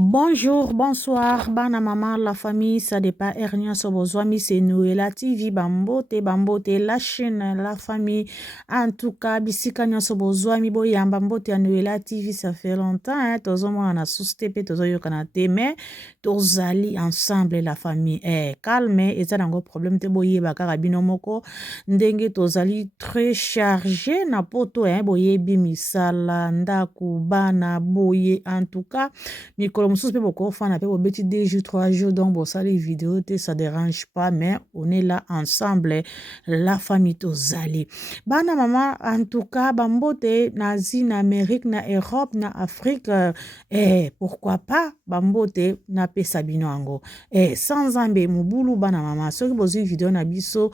Bonjour, bonsoir, bana mama, la famille, ça dépend, Ernia Sobozwami, c'est Noëlla TV, Bambote, la chaîne, la famille, en tout cas, Bisika Sobozwami, Boyam, Bambote, Noëlla TV, ça fait longtemps, hein, tozo mo ana sustepe, tozo yokanate, mais tozali ensemble, la famille, calme, et ça n'a pas problème, te boye, bakara binomoko, ndenge tozali très chargé, na poto, boye, bimisala, ndaku, bana, boye, en tout cas, Mikolo mosusu pe boko fana pe bobeti 2 jours 3 jours donc bosali vidéo te ça dérange pas mais on est là ensemble la famille tozali bana mama en tout cas bambote na Asie na Amérique na Europe na Afrique pourquoi pas bambote na pesa bino yango sans nzambe mobulu bana mama soki bozwi vidéo na biso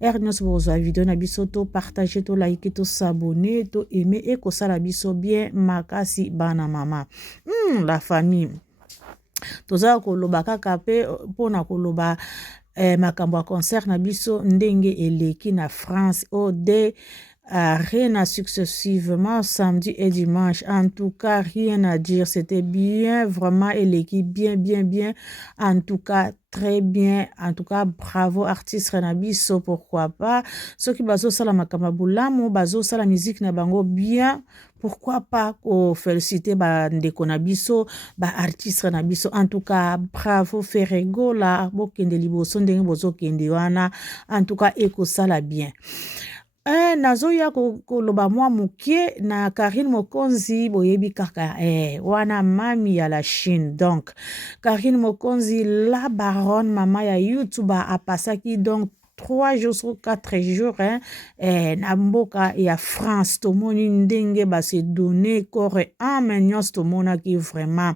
nyonso bozwa video na biso to partager to like to s'abonner to aimer et kosala biso bien makasi bana mama la famille tozala koloba kaka pe mpona koloba makambo ya concert na biso ndenge eleki na France de rien successivement samedi et dimanche. En tout cas, rien à dire. C'était bien, vraiment, eleki bien. En tout cas, très bien. En tout cas, bravo artiste Renabiso, pourquoi pas. Ceux qui bazo sala makamabulamu, bazo sala musique na bango bien. Pourquoi pas féliciter ndeko na biso, artiste Renabiso. En tout cas, bravo Ferrego la bokende liboso ndenge bozo kende wana. En tout cas, eko sala bien. Nazoya koloba mwa mukie na Karine Mokonzi boyebi kaka wana mami ya la Chine. Donc Karine Mokonzi la baronne mama ya YouTuber apasaki donc 3 jours ou 4 jours na mboka ya France tomoni ndenge base donné corps âme nyonso tomonaki vraiment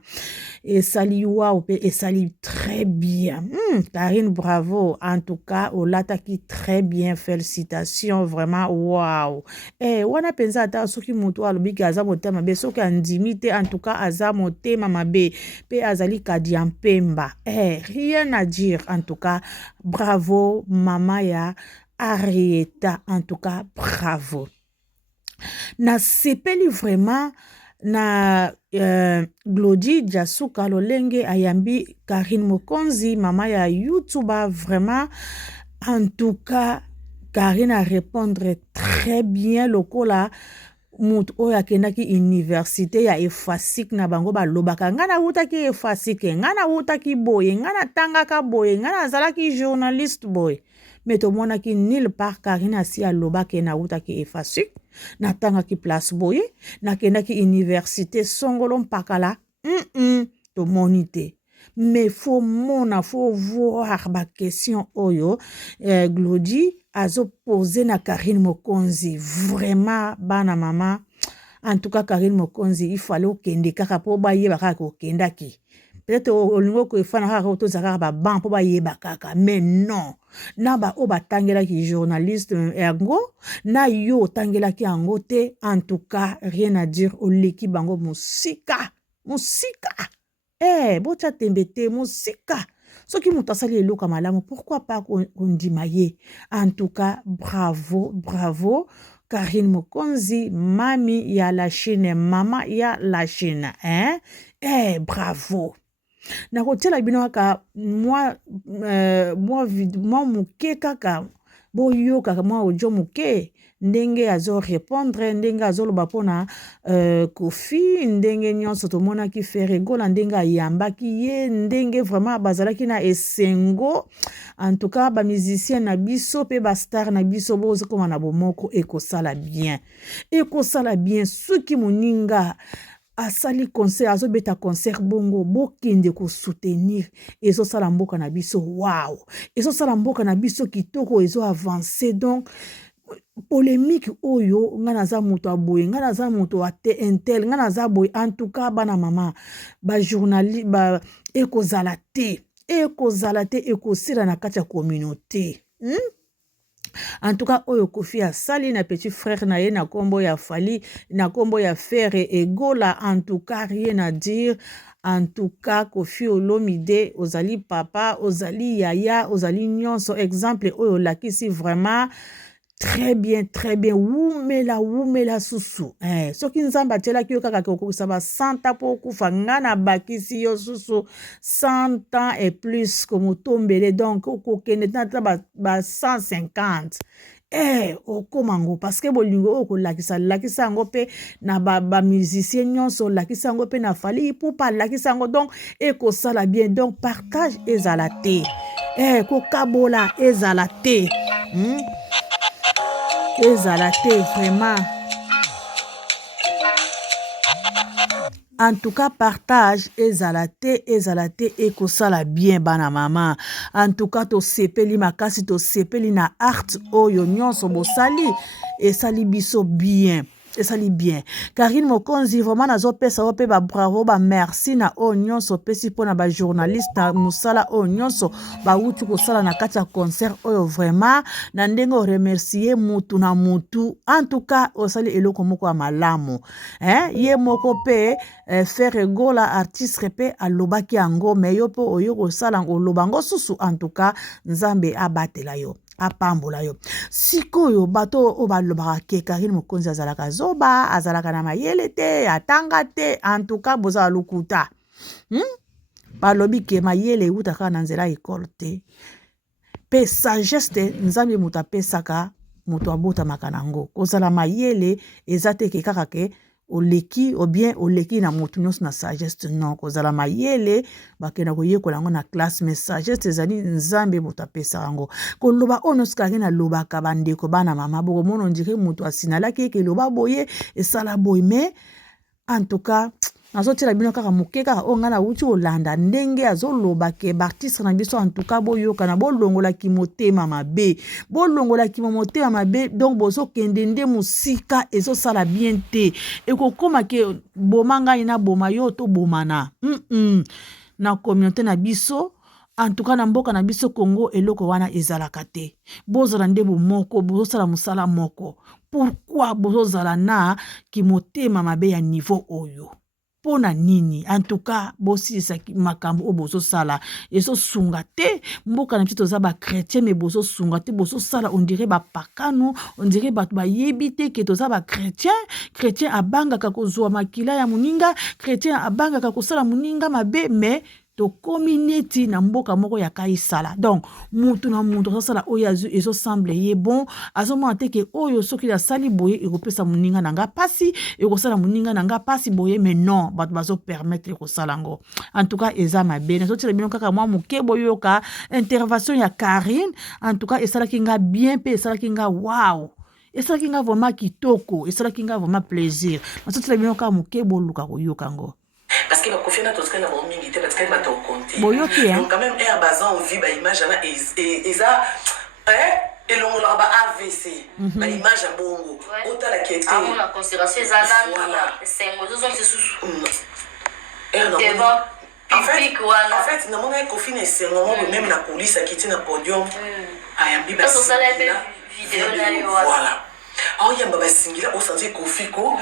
et sali wow et sali très bien. Karine bravo en tout cas olataki très bien, félicitations vraiment wow. Wana penza ata soki mutu alobiki aza motema be soki andimite en tout cas aza motema mabe pe azali kadi ya mpemba rien à dire en tout cas bravo mama ya Arieta en tout cas bravo na sepeli vraiment na Glody Jasuka lolenge ayambi Karine Mokonzi mama ya YouTuber vraiment en tout cas Karine a répondre très bien lokola mutu oyo akendaki université ya efasik na bango balobaka nga nawutaki efasike nga nawutaki boye nga natangaka boye nga nazalaki journaliste boye mais tomonaki nulle part Karine asi alobaki nawutaki efasik natangaki place boye nakendaki université songolo mpakala tomoni te mais faut voir ba question oyo Glody azo poser na Karine Mokonzi vraiment bana mama en tout cas Karine Mokonzi il fallait okende kaka po ba yeba kaka okendaki peut-être olingo ko efana kaka otozaka ba ban po ba yeba kaka mais non na ba o batangelaki journaliste ergo na yo tangelaki yango te en tout cas rien à dire oleki bango musika bocha tembete musika soki mutu asali eloka malamu pourquoi pas kondima ye en tout cas bravo Karine Mokonzi mami ya la Chine mama ya la Chine bravo na kotiela bino kaka mwa muke kaka boyo kaka mwa audio muke ndenge azo répondre ndenge azoloba pona Kofi ndenge nyonso tomonaki Ferrego ndenge ayambaki ye ndenge vraiment bazalaki na esengo en tout cas ba musicien na biso pe ba star na biso bozo koma na bomoko ekosala bien soki moninga asali concert azobeta concert bongo bokende ko soutenir ezo sala mboka na biso wow ezo sala mboka na biso kitoko ezo avancer donc polémique oyo nga naza moto aboye nga naza moto ate intel nga naza boye en tout cas bana mama ba journaliste ekozala te ekosila na kati ya communauté en tout cas oyo Kofi asali na petit frère na ye na kombo ya Fali na kombo ya Ferre egola en tout cas rien à dire en tout cas Kofi Olomide ozali papa ozali yaya ozali nyonso exemple oyo lakisi vraiment Très bien, très bien. Wumela susu. Soki nzamba tela ki yo kaka kokokisa ba 100 ans po kufa ngana bakisi yo susu 100 ans et plus comme tombele donc okokende tata ba 150. Okomango parce que bolingo okolakisa lakisa yango pe na ba musicien nyonso lakisa yango pe na fali ipupa lakisa yango donc ekosala bien donc partage ezala te. Kokabola ezala te. Ezala te vraiment. En tout cas, partage ezala te ekosala bien bana mama. En tout cas, to sepeli makasi to sepeli na art oyo nyonso bosali esali biso bien. Esali bien. Karine Mokonzi vraiment nazo pesa ope ba bravo ba merci na o nyonso pesi pona ba journaliste na musala o nyonso ba wutu ko sala na kati ya concert oyo vraiment na ndenge o remercier mutu na mutu. En tout cas osali eloko moko ya malamu. Ye moko pe faire gola artiste pe alobaki yango me yo po oyo ko sala olobango susu en tout cas nzambe abatela yo. Apambola yo. Sikoyo bato obalobaka ke Karine Mokonzi azalaka zoba, azalaka na mayele te, atanga te, en tout cas boza lukuta. Balobi ke mayele utaka na nzela ekole te. Pe sagesse te nzambe muta pesaka muto abota makanango. Kozala mayele ezate ke kaka ke oleki ou bien oleki na motu nyonso na sagesse non kozala mayele bakena koyekola yango na classe mais sagesse ezali nzambe moto apesa yango koloba ono sikaki na lobaka bandeko bana mama boko mono ndike moto asinalaki eke loba boye esala boye mais en tout cas nazotela bino kaka moke kaka o nga na wuti olanda ndenge azoloba ke baartiste na biso en tout cas boyoka na bolongolaki motema mabe bolongolaki motema mabe donc bozokende nde musika ezosala bien te ekokoma ke boma ngai na boma yo to bomana na communauté na biso en tout cas na mboka na biso Congo eloko wana ezalaka te bozala nde bomoko bozosala musala moko pourquoi bozozala na kimotema mabe ya niveau oyo pona nini en tout cas bosilisa makambo o bozo sala ezo sunga te mboka na biso toza ba chrétien mais bozo sunga te bozo sala on dirait ba pakano on dirait ba yebi te ke toza ba chrétien abanga ka kozwa makila ya muninga chrétien abanga ka kosala muninga mabe mais to komineti na mboka moko ya kaisala donc mutu na mutu sala oyo ezo semble ye bon azomona te ke oyo soki ya sali boye ekopesa muninga nanga pasi ekosala muninga nanga pasi boye mais non bato bazo permettre ekosala ngo en tout cas eza mabe nazo tira bino kaka mwa moke boyoka intervention ya Karine en tout cas esala kinga bien pe esala kinga wow esala kinga vraiment kitoko esala kinga vraiment plaisir nazo tira bino kaka moke boluka koyoka ngo parce que la confiance dans ce qu'elle a mis parce qu'elle m'a compté donc quand même air bazan on vit ba image là et ça et l'on là AVC ba image à bongo autant la qui était à mon considération voilà c'est moi je suis sous en fait na mon confiné c'est moment même la police qui était na podium ayambi ba vidéo là voilà. Oh, il y a un singila au sens Kofiko.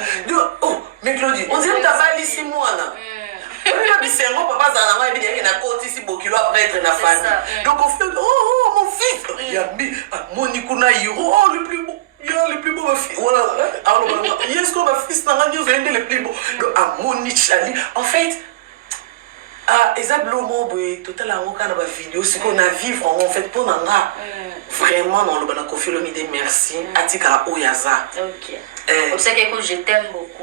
Oh, mais Claudie, on dirait que tu as pas ici moi là. On a dit c'est moi, papa, ça n'a pas été na côte ici, beaucoup après être na famille. Donc on fait, oh, mon fils, il y a mis mon Nikuna Hiro, oh, le plus beau. Il y a le plus beau fils. Voilà. Alors, est-ce que ma fils n'a pas dit le plus beau? Donc, à mon Nichali, en fait, exactement, total à aucun de vidéo, c'est qu'on a vivre en fait pour nanga vraiment dans le banako le midi merci atika oyaza. OK. Comme ça que je t'aime beaucoup.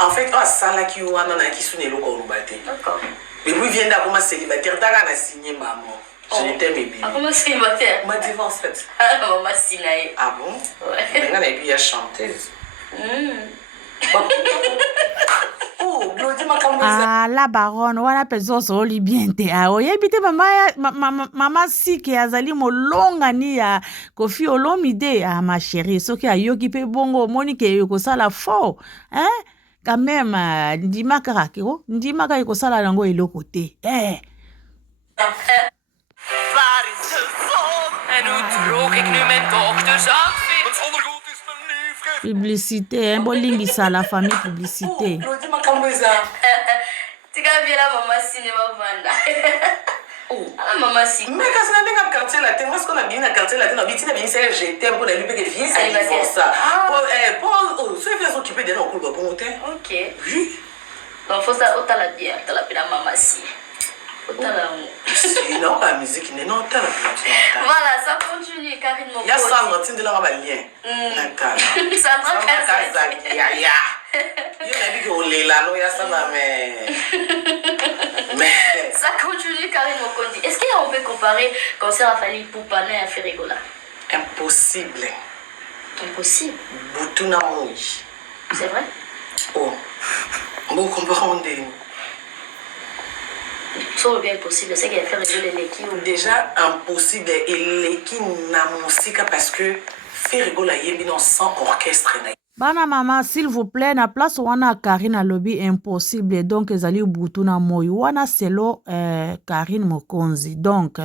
En fait ça là qui wana na ki sunelo ko rubate. D'accord. Mais lui vient d'avoir célibataire daga na signé maman. Je t'aime bien. Ah comment célibataire? Ma divorce fait. Ah maman Sinaï. Ah bon? Ouais. Mais là et puis il y a chanteuse. La baronne wana peso so li bien te oyebite mama sike azali molonga ni ya Koffi Olomide ma chérie soki ayoki pe bongo moni ke ekosala faux quand même ndima kaka ekosala nango eloko te En hoe droog ik nu mijn dochters outfit? Het ondergoed is mijn liefje. Publicité, bolimbisa la famille publicité. Tu vas bien la maman cinéma vanda. Oh. Ah, maman, si. Mais quand ça n'a pas quartier latin, moi, ce qu'on a bien dans quartier latin, on a bien c'est je t'aime pour la lui, parce que viens à l'hiver ça. Pour ceux qui s'occuper de nos coups, bon, ok. Oui. Donc, faut ça, autant la bien, t'as la peine à maman, si. Sinon, la musique, non, t'as la voilà, ça continue, Karine, mon il y a ça, Martine de la Rabalien. Sandra Kazaki. Il y a dit qu'on l'est là, il y a ça, mais. Ça continue, Karine Mokondi. Est-ce qu'on peut comparer concert à Fali Poupa et à Ferregola? Impossible. Impossible. Boutuna Moui. C'est vrai? Oh. Bon, comparons des. C'est bien possible, c'est qu'il a fait rigoler l'équipe. Déjà impossible et l'équipe n'a musique parce que fait rigoler yébi sans orchestre. Bana mama, s'il vous plaît, na place wana Karine lobby impossible, donc ezali butuna moyi wana selo Karine Mokonzi. Donc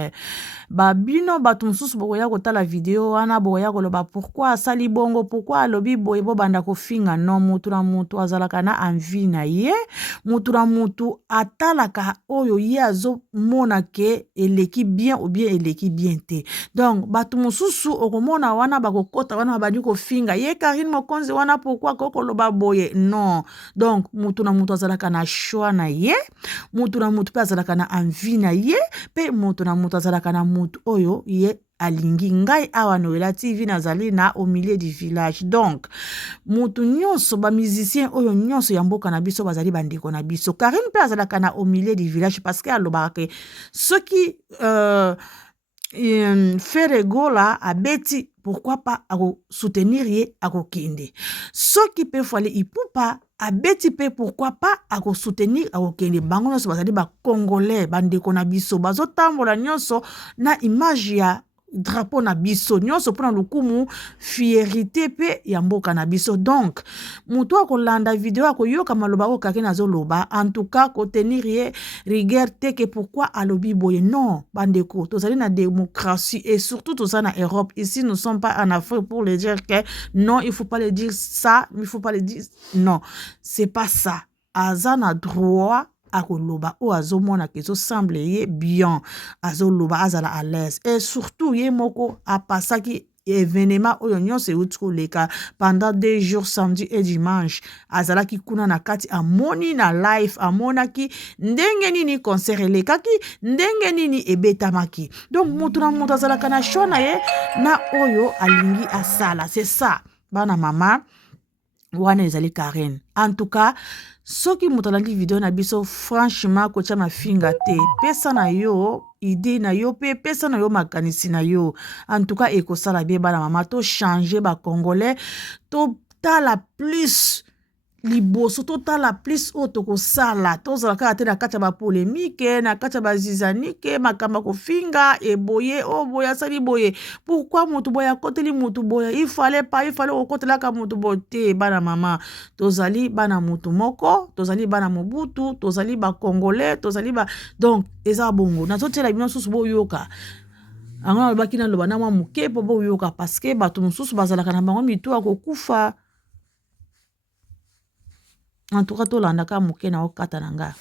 babino batumsusu boya kotala video wana boya koloba pourquoi asali bongo, pourquoi lobby boye bo banda kofinga no mutu na mutu azalaka na envie na ye, mutu na mutu atalaka oyo ye azo mona ke eleki bien ou bien eleki bien te. Donc batumsusu okomona wana bakokota wana badi kofinga ye Karine Mokonzi wana pourquoi kokoloba boye non. Donc mutu na mutu azalaka na choix na ye, mutu na mutu pe azalaka na envie na ye, pe mutu na mutu azalaka na mutu oyo ye alingi. Ngai awa Noela TV nazali na au milieu du village. Donc mutu nyonso ba musicien oyo nyonso ya mboka na biso bazali bandeko na biso. Karine pe azalaka na au milieu du village parce que alobaka ke ceux qui Ferregola a beti pourquoi pas à soutenir ye à kende. Ceux qui peuvent aller ipupa a beti pe pourquoi pas à soutenir à kende. Bango nyonso bazali ba congolais bandeko na biso bazo tambola nyonso na image ya drapeau na biso nyonso pona lukumu fierté pe ya mboka na biso. Donc mutu akolanda video akoyoka maloba ko Karine azoloba en tout cas ko tenir ye rigueur te que pourquoi alobi boye non bandeko tozali na démocratie et surtout tout ça na Europe. Ici nous sommes pas en Afrique pour le dire que non il faut pas le dire ça, il faut pas le dire non, c'est pas ça. Azana droit akoloba o azomona kezo semble ye bien azoloba azala à l'aise et surtout ye moko apasaki événement oyo nyonso euti leka pendant 2 jours samedi et dimanche azalaki kuna na kati amoni na live amonaki ndenge nini concert elekaki ndenge nini ebetamaki. Donc mutu na mutu azalaka na show na ye na oyo alingi asala. C'est ça bana mama wana ezali Karine. En tout cas soki mutalandi video na biso franchement kocha mafinga te pesa na yo idée na yo pe pesa na yo makanisi na yo. En tout cas ekosala bien bana mama to changer ba congolais to tala plus liboso to tala plus oto ko sala to zalaka te na kati ba polémique na kati ba zizanike makamba ko finga e boye o boya sali boye pourquoi mutu boya koteli mutu boya il fallait okotela ka mutu bote bana mama tozali bana mutu moko tozali bana mobutu tozali ba congolais tozali ba donc eza bongo na totela bino susu boyoka anga baki na loba na mwa muke po boyoka parce que bato mususu bazalaka na bango mitu akokufa. En tout cas, tout le monde a mouké na okata nanga.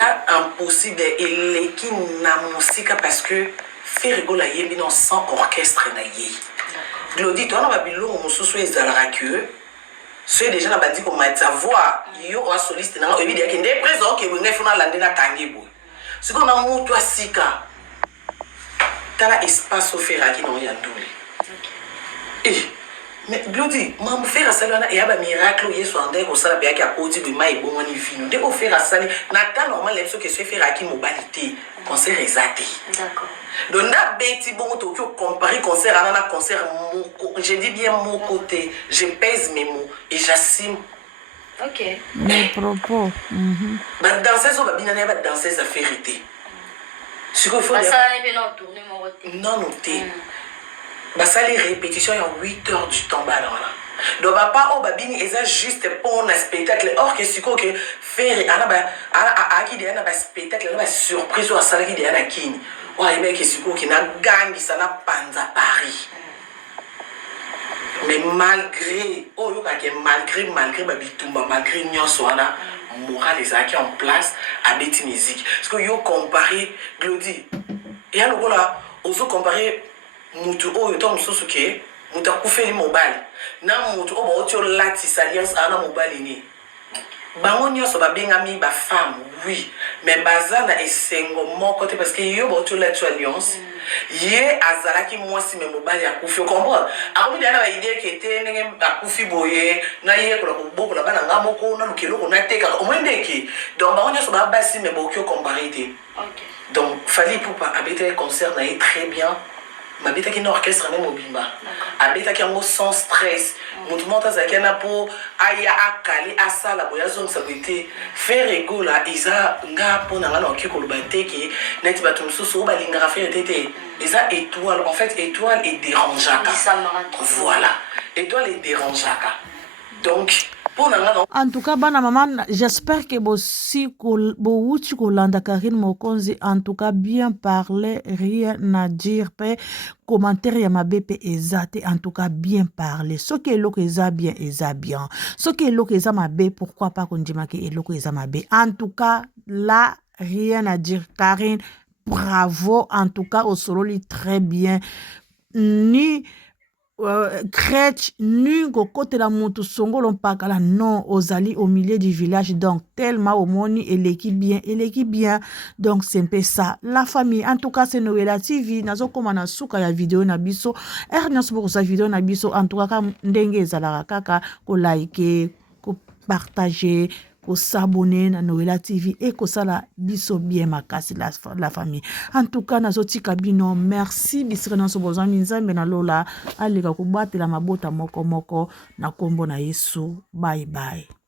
Impossible et l'équipe n'a musique parce que Ferregola yébi non sans orchestre na yé. Glody, toi na babilo mususu ezalaka que ceux déjà na badi ko matza voix yo wa soliste na ebi dia kende présent ke bonga fona lande na kangebo. Ce qu'on a mutu asika. Tala espace Ferraki non yanduli. Mais Glody, maman faire à salana et à miracle ou yeso andé au sala bien qui a posé de maï bon ni fino. Dès qu'on fait à sali, n'attend normal les choses que se faire à qui mobilité concert exact. D'accord. Donc na beti bon Tokyo comparé concert à un concert je dis bien mon côté, je pèse mes mots et j'assume. OK. Mes propos. Bah danser ça va bien aller danser sa vérité. Ce qu'il faut dire. Ça n'est pas tourner mon côté. Non noté. Bah ça les répétitions en 8 heures du temps là. Donc papa o babini eza juste pour un spectacle or que siko que faire ana qui derrière na spectacle na surprise ou sala qui derrière na kini. Ouais mais que siko qui na gang ça na panza Paris. Mais malgré oh yo ka malgré babitumba malgré nyonso ana moral ezalaki en place abeti musique parce que yo comparé Glody et alors là ozo comparé mutu oyo to mosusu ke mutu akufeli mobali na mutu oyo baoti olatisa alliance ana mobali ni bango nyonso babengami bafemme oui mais baza na esengo moko te parce que yo baoti olati alliance ye azalaki mwasi me mobali akufi okomprendre akomi deya na baidee ke te ndenge akufi boye na ye kola kobokola bana nga moko na lukeloko natekaka omoi ndeke donc bango nyonso babasi me boki okompare te donc Fally Ipupa abetaki concert na ye très bien mabetaki na orchestre même mobimba abetaki yango sans stress motu moko azalaki na mpo aya akale asala boye azongisa boye te faire egola eza nga mpo na nga na oki koloba te ke neti bato mosusu oyo balingaka faire te te eza étoile en fait étoile ederangeaka voilà étoile ederangeaka donc en tout cas bana maman j'espère que bouti kolanda Karine Mokonzi en tout cas bien parler rien à dire pe commentaire ya mabepe ezate en tout cas bien parler ce qui est loko eza bien ce qui est loko eza mabe pourquoi pas kondima ke eloko eza mabe en tout cas là rien à dire Karine bravo en tout cas au sololi très bien ni crèche ni côté la moto songolo mpakala non ozali au milieu du village donc tellement au moni et l'équipe bien donc c'est un peu ça la famille en tout cas c'est Noëlla TV nazo koma na suka ya vidéo na biso nyonso pour sa vidéo na biso en tout cas ndenge ezalaka kaka ko like ko partager ko s'abonner na Noëlla TV et ko sala biso bien makasi la famille en tout cas nazo tika bino merci bisika na so bozami nzambe na lola aleka ko batela mabota moko na kombo na Yesu bye bye.